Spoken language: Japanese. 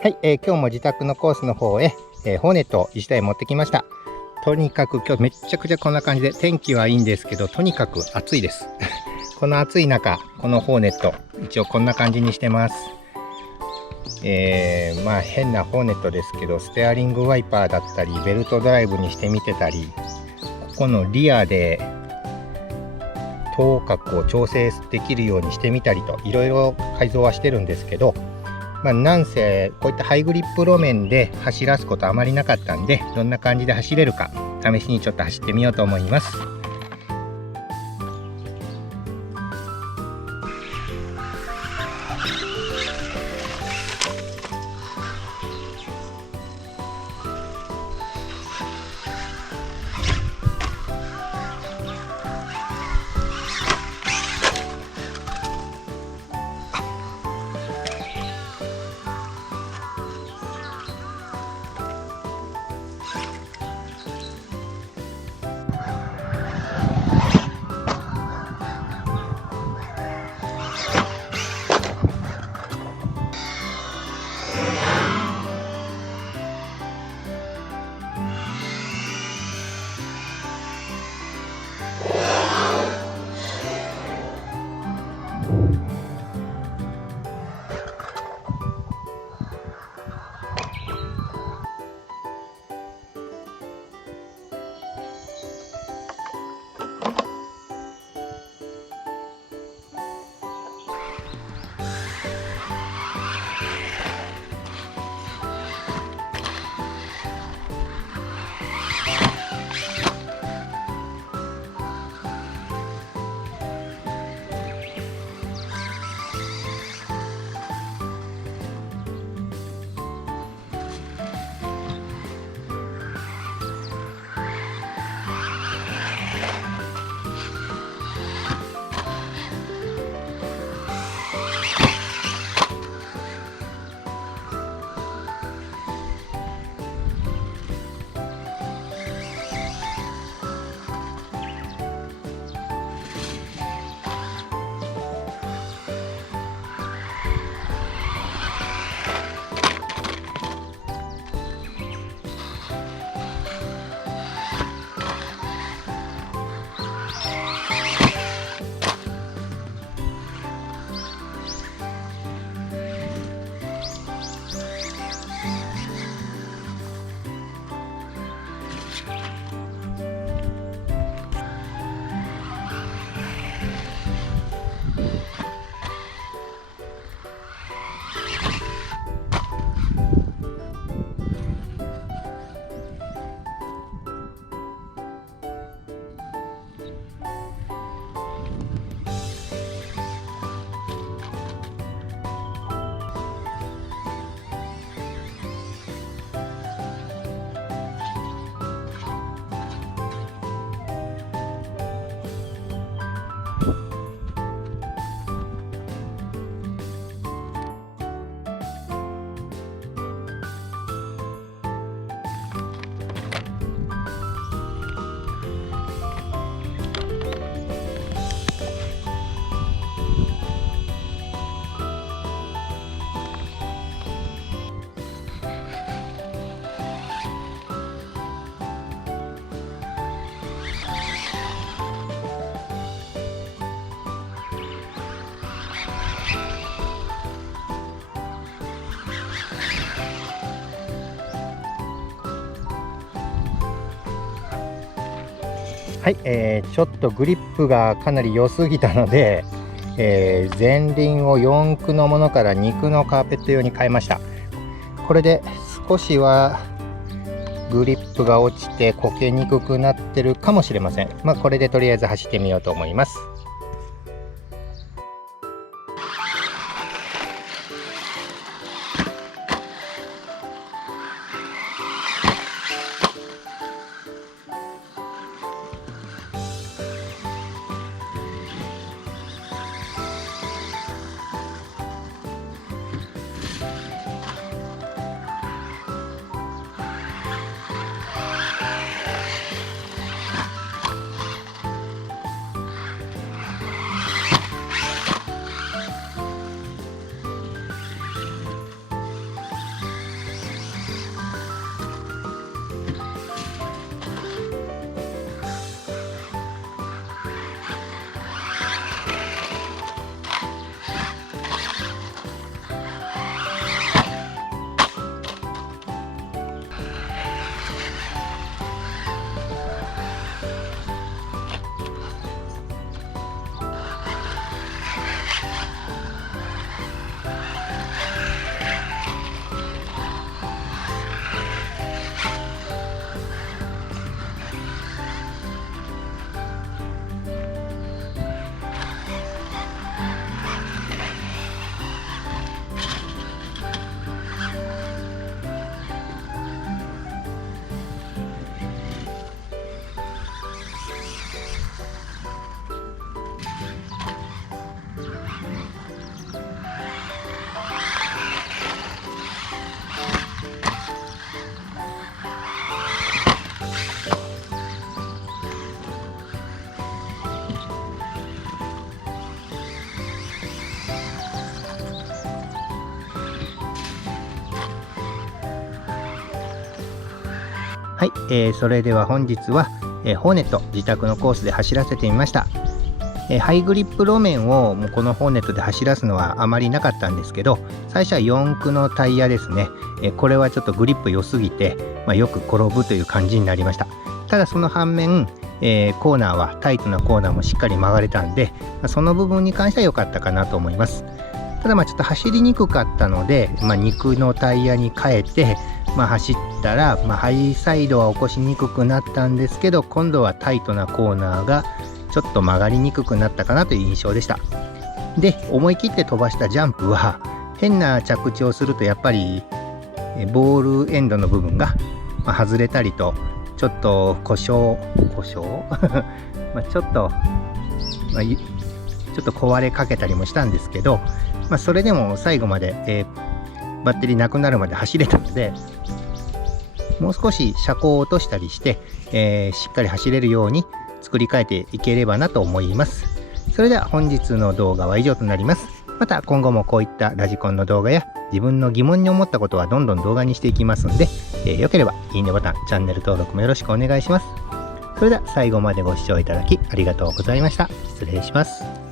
はい、今日も自宅のコースの方へ、ホーネットを1台持ってきました。とにかく今日めっちゃくちゃこんな感じで、天気はいいんですけど、とにかく暑いです。この暑い中、このホーネット、一応こんな感じにしてます。まあ変なホーネットですけど、ステアリングワイパーだったり、ベルトドライブにしてみてたり、ここのリアで等角を調整できるようにしてみたりと、いろいろ改造はしてるんですけど、なんせこういったハイグリップ路面で走らすことあまりなかったんで、どんな感じで走れるか試しにちょっと走ってみようと思います。はい、ちょっとグリップがかなり良すぎたので、前輪を4駆のものから2駆のカーペット用に変えました。これで少しはグリップが落ちてこけにくくなってるかもしれません。これでとりあえず走ってみようと思います。はい、それでは本日は、ホーネット自宅のコースで走らせてみました。ハイグリップ路面をもうこのホーネットで走らすのはあまりなかったんですけど、最初は4駆のタイヤですね。これはちょっとグリップ良すぎて、よく転ぶという感じになりました。ただその反面、コーナーはタイトなコーナーもしっかり曲がれたんで、その部分に関しては良かったかなと思います。ただちょっと走りにくかったので、2駆のタイヤに変えて、走ったら、ハイサイドは起こしにくくなったんですけど、今度はタイトなコーナーがちょっと曲がりにくくなったかなという印象でした。で、思い切って飛ばしたジャンプは変な着地をするとやっぱりボールエンドの部分が外れたりと、ちょっと故障ちょっと壊れかけたりもしたんですけど、それでも最後まで、バッテリーなくなるまで走れたので、もう少し車高を落としたりして、しっかり走れるように作り変えていければなと思います。それでは本日の動画は以上となります。また今後もこういったラジコンの動画や自分の疑問に思ったことはどんどん動画にしていきますので、よければいいねボタン、チャンネル登録もよろしくお願いします。それでは最後までご視聴いただきありがとうございました。失礼します。